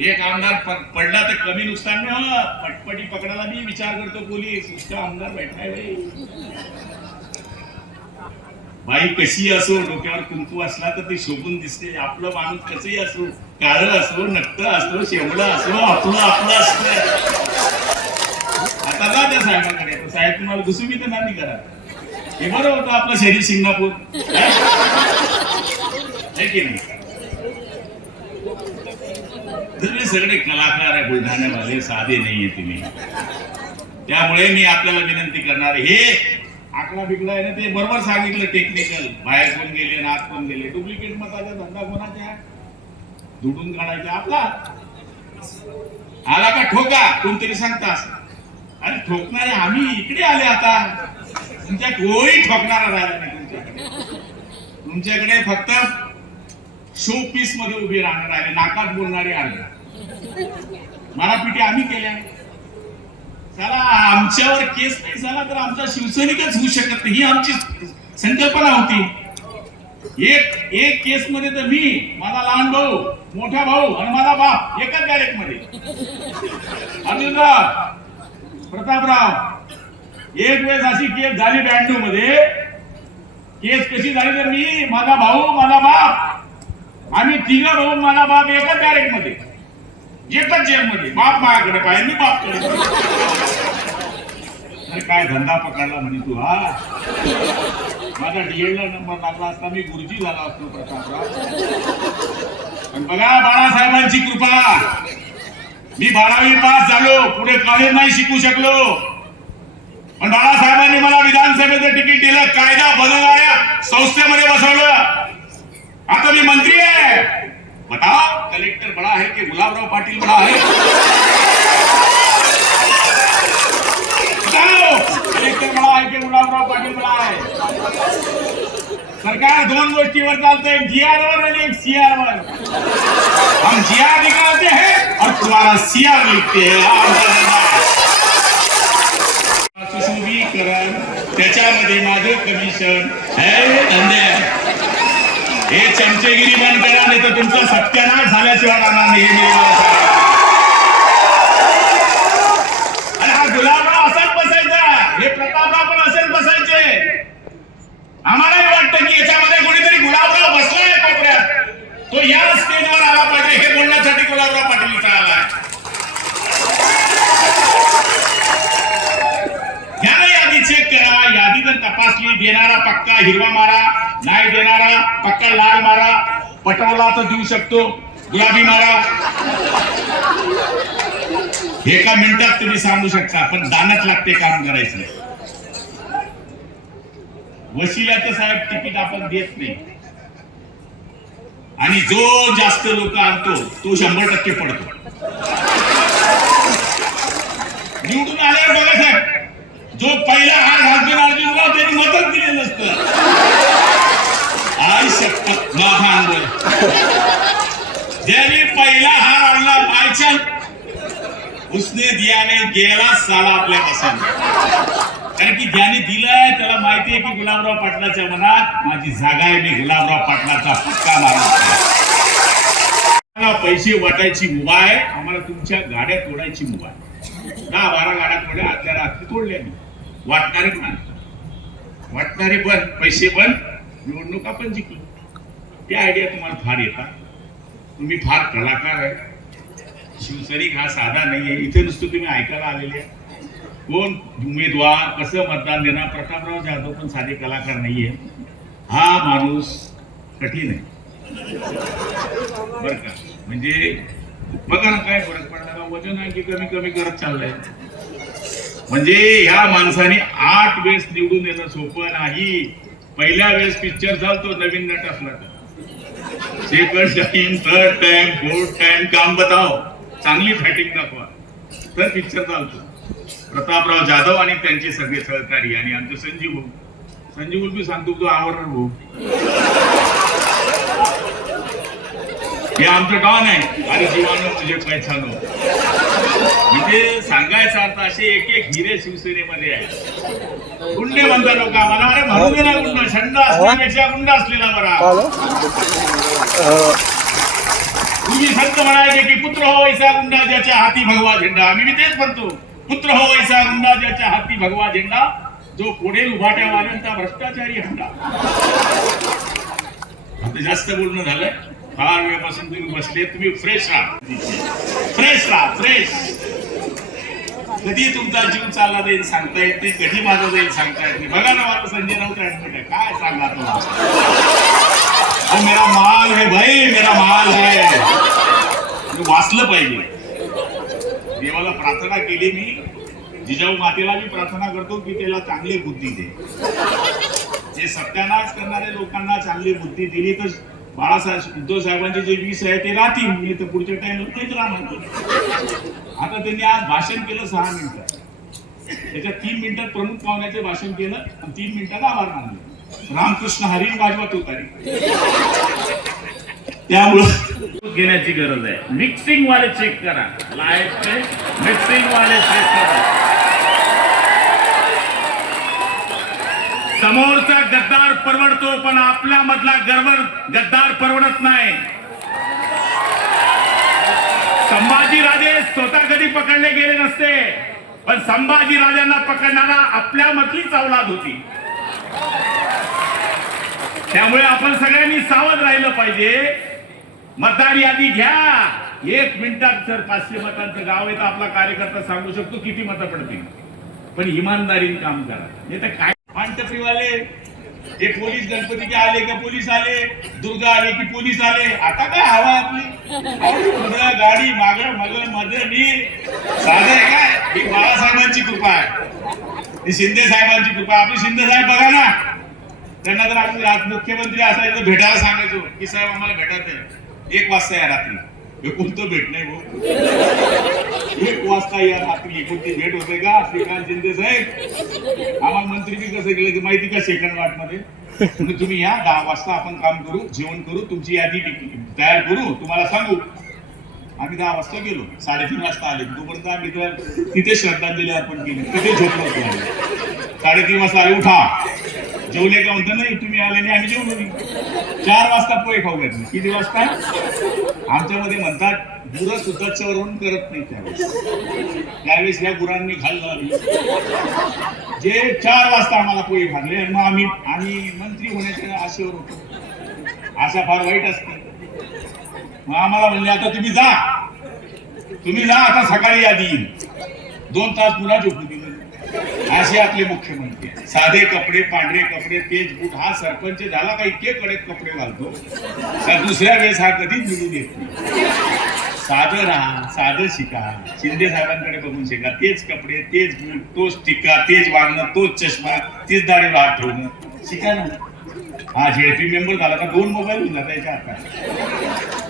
एक आमदार पडला तर कमी नुकसान नाही हो पटपटी पकडायला मी विचार करतो पोलीस. इतका आमदार बैठाय बाई. कशी असो डोक्यावर कुंकू असला तर ते शोभून दिसते. आपलं माणूस कसंही असो काळ असो नक्त असो शेवडं असो आपलं आपलं असत. आता जा त्या साहेबांकडे. तो साहेब तुम्हाला घुसुमी तर नाही करा हे बरं होतं आपलं शरीर सिंगापूर. आहे की नाही? तुम्ही सगळे कलाकार आहे बुलढाण्यामध्ये. साधे नाहीये तुम्ही त्यामुळे मी आपल्याला विनंती करणार हे आकडा बिकडा आहे ना ते बरोबर सांगितलं टेक्निकल बाहेर कोण गेले ना आत कोण गेले. डुप्लिकेट मताचा धंदा कोणाचा आहे? काढायचा आपला. आला का ठोका? कोणतरी सांगतास अरे ठोकणारे आम्ही इकडे आले आता. तुमच्या कोणी ठोकणारा राहिला नाही तुमच्याकडे. तुमच्याकडे फक्त शो पीसमध्ये उभे राहणार आहे. नाकात बोलणारे आले मारापिटी आम्ही केल्या. चला आमच्यावर केस नाही झाला तर आमचा शिवसैनिकच होऊ शकत नाही. ही आमची संकल्पना होती. एक एक केस मध्ये तर मी माझा लहान भाऊ मोठा भाऊ आणि माझा बाप एकाच डायरेक्टमध्ये अर्जुनराव प्रतापराव एक वेळेस अशी केस झाली ब्याण्णवमध्ये केस कशी झाली तर मी माझा भाऊ माझा बाप आम्ही तिघ भाऊ माझा बाप एकाच डायरेक्टमध्ये येतात जेल बाप माझ्याकडे पाहिजे मी बापकडे अरे काय धंदा पकडला म्हणे तू हा? माझा डीएडला नंबर लागला असता मी गुरुजी झाला असतो प्रतापराव. पण बघा बाळासाहेबांची कृपा. मी बारावी पास झालो पुढे कॉलेज नाही शिकू शकलो. पण बाळासाहेबांनी मला विधानसभेचं तिकीट दिलं कायदा बनवणाऱ्या संस्थेमध्ये बसवलं. आता मी मंत्री आहे. बताओ, कलेक्टर बड़ा है कि गुलाबराव पाटिल बड़ा है? बताओ, कलेक्टर बड़ा है कि गुलाबराव पाटील बड़ा है? सरकार दोन गोष्टीवर चालतंय जीआर वर आणि एक सीआर वर हम जीआर निकालते हैं और तुम्हारा सीआर लिखते हैं। सुशोभीकरण त्याच्यामध्ये माझं कमिशन हे धंदे. हे चमचेगिरी बंद करा नाही तर तुमचा सत्यानाश झाल्याशिवाय राहणार नाही हे मी तुम्हाला सांगतो. आणि हा गुलाबराव असाच बसायचा हे प्रतापराव पण असेच बसायचे आम्हालाही वाटतं की याच्यामध्ये कोणीतरी गुलाबराव बसलाय कोपऱ्यात तो या स्टेजवर आला पाहिजे हे बोलण्यासाठी गुलाबराव पाटील इथं आलाय घ्या ना यादी चेक करा यादी जर तपासली देणारा पक्का हिरवा मारा नाही देणारा पक्का लाल मारा पटवला तर देऊ शकतो गुलाबी मारा. एका मिनिटात तुम्ही सांगू शकता पण दानच लागते काम करायचं. वशिल्याचं साहेब तिकीट आपण देत नाही. आणि जो जास्त लोक आणतो तो शंभर टक्के पडतो. निवडून आल्यावर बघा साहेब जो पहिला हार घालतो अर्जुनराव त्यांनी मतच दिलेलं नसतं आई शपथ माझा अनुभव ज्याने पहिला हार आणला बायच्या उसने दियाने गेला साला आपल्या पसंत कारण की ज्याने दिलंय त्याला माहिती आहे की गुलाबराव पाटलाच्या मनात माझी जागा आहे मी गुलाबराव पाटलाचा पक्का मारला पैसे वाटायची मुभा आहे आम्हाला तुमच्या गाड्या तोडायची मुभा आहे. दहा बारा गाड्या तोड्या आदल्या रात्री तोडल्या मी. वाटणारे पण वाटणारे पण पैसे पण निवडणुका पण जिंकलो. त्या आयडिया तुम्हाला फार येतात. तुम्ही फार कलाकार आहे. शिवसैनिक हा साधा नाहीये. इथे नुसतं तुम्ही ऐकायला आलेले आहे. कोण? उमेदवार कसं मतदान देणार? प्रतापराव जाधव पण साधे कलाकार नाहीये. हा माणूस कठीण आहे. बरं का? म्हणजे बघा ना काय फरक पडणार वजन आहे की कमी कमी करत चाललंय. म्हणजे ह्या माणसाने आठ वेळेस निवडून येणं सोपं नाही. पहिल्या वेळेस पिक्चर चालतो नवीन नट असला तर second time third time fourth time काम बताव चांगली फायटिंग दाखवा. तर पिक्चर चालतो. प्रतापराव जाधव आणि त्यांचे सगळे सहकारी आणि आमचे संजीव भाऊ. संजीव भाऊ सांगतो तो आवडणार भाऊ. हे आमचं डॉन आहे आणि जीवानो तुझे पैशानो. म्हणजे सांगायचा अर्थ असे एक एक हिरे शिवसेनेमध्ये आहे. गुंडे म्हणतात लोक आम्हाला अरे म्हणू दे ना गुंड छंद असल्यापेक्षा गुंड असलेला बरा. पूर्वी संत म्हणायचे की पुत्र हो ऐसा गुंडा ज्याच्या हाती भगवा झेंडा. आम्ही मी तेच म्हणतो. पुत्र हो ऐसा गुंडा ज्याच्या हाती भगवा झेंडा. जो पुढे उभाट्या वाल्यांचा भ्रष्टाचारी हंडा. आता जास्त बोलणं झालंय. फार वेळापासून तुम्ही बसले तुम्ही फ्रेश राहा. फ्रेश राहा. फ्रेश कधी तुमचा जीव चालला जाईल सांगता येत नाही. कधी माझा जाईल सांगता येत नाही. बघा ना मला संजय राऊत ऍडमिट आहे काय सांगा तुम्हाला? मेरा माल है भाई मेरा माल है. वाचलं पाहिजे. देवाला प्रार्थना केली मी. जिजाऊ मातेला मी प्रार्थना करतो की त्याला चांगली बुद्धी दे. जे सत्यानाश करणाऱ्या लोकांना चांगली बुद्धी दिली तर बाळासाहेब उद्धव साहेबांचे जे वीस आहे ते राहतील. मी तर पुढच्या टाइमला तेच राहणार. आता त्यांनी आज भाषण केलं सहा मिनिटं. त्याच्यात तीन मिनिटात प्रमुख पाहुण्याचे भाषण केलं आणि तीन मिनिटात आभार मानले. रामकृष्ण हरी वाजवत होता त्यामुळं घेण्याची गरज आहे. मिक्सिंग वाले चेक करा. लाइट मिक्सिंग वाले चेक करा. समोरचा गद्दार परवडतो पण आपल्या मधला गरवर गद्दार परवडत नाही. संभाजी राजे स्वतः कधी पकडले गेले नसते. पण संभाजी राजांना पकडणारा आपल्या मधलीच अवलाद होती. त्यामुळे आपण सगळ्यांनी सावध राहिलं पाहिजे. मतदार यादी घ्या. एक मिनिटात जर पाचशे मतांचं गाव आहे तर आपला कार्यकर्ता सांगू शकतो किती मतं पडतील. पण इमानदारीने काम करा. नाही तर काय? पानटपरीवाले हे पोलीस गणपतीचे आले का पोलीस आले? दुर्गा आले की पोलीस आले? आता काय हवा आपली? गाडी मागळ मगळमध्ये मी. साधं आहे काय? ही बाळासाहेबांची कृपा आहे. ही शिंदे साहेबांची कृपा आपली आपले शिंदे साहेब बघा ना. त्यांना जर आपण मुख्यमंत्री असायचं भेटायला सांगायचो की साहेब आम्हाला भेटायचं आहे एक वाजता या रात्री. हे कोणतं भेट नाही भाऊ एक वाजता या रात्री. कोणती भेट होते का? श्रीकांत शिंदे साहेब. आम्हाला मंत्रीजी कसं केलं की माहिती का सेकंड वाटमध्ये तुम्ही या दहा वाजता आपण काम करू जेवण करू तुमची यादी तयार करू तुम्हाला सांगू. आम्ही दहा वाजता गेलो. साडेतीन वाजता आले. तोपर्यंत आम्ही तर तिथे श्रद्धांजली अर्पण केली तिथे झोपलो साडेतीन वाजता आले उठा. जेवले का म्हणतो नाही तुम्ही आले नाही आम्ही जेवलो नाही. चार वाजता पोहे खाऊ घातले. किती वाजता? आमच्यामध्ये म्हणतात गुरं सुद्धा चवरून करत नाही त्यावेळेस. त्यावेळेस या गुरांनी खाल्लं जे चार वाजता आम्हाला पोहे खाल्ले आणि मग आम्ही आम्ही मंत्री होण्याच्या आशेवर होतो. आशा फार वाईट असते. मग आम्हाला म्हणले आता तुम्ही जा. तुम्ही जा आता सकाळी यादी येईल दोन तास पुन्हा झोपू दिले असे आपले मुख्यमंत्री साधे कपडे पांढरे कपडे तेज बूट हा सरपंच झाला का इतके कडक कपडे घालतो? का दुसऱ्या वेळेस हा कधीच मिळून येत नाही. साधं राहा साधं शिका. शिंदे साहेबांकडे बघून शिका. तेच कपडे तेच बूट तोच टिक्का तेच वागणं तोच चष्मा तेच दाढी वाट ठेवणं. शिका ना. हा झेडपी मेंबर झाला का दोन मोबाईल होऊन जाता याच्या हातात.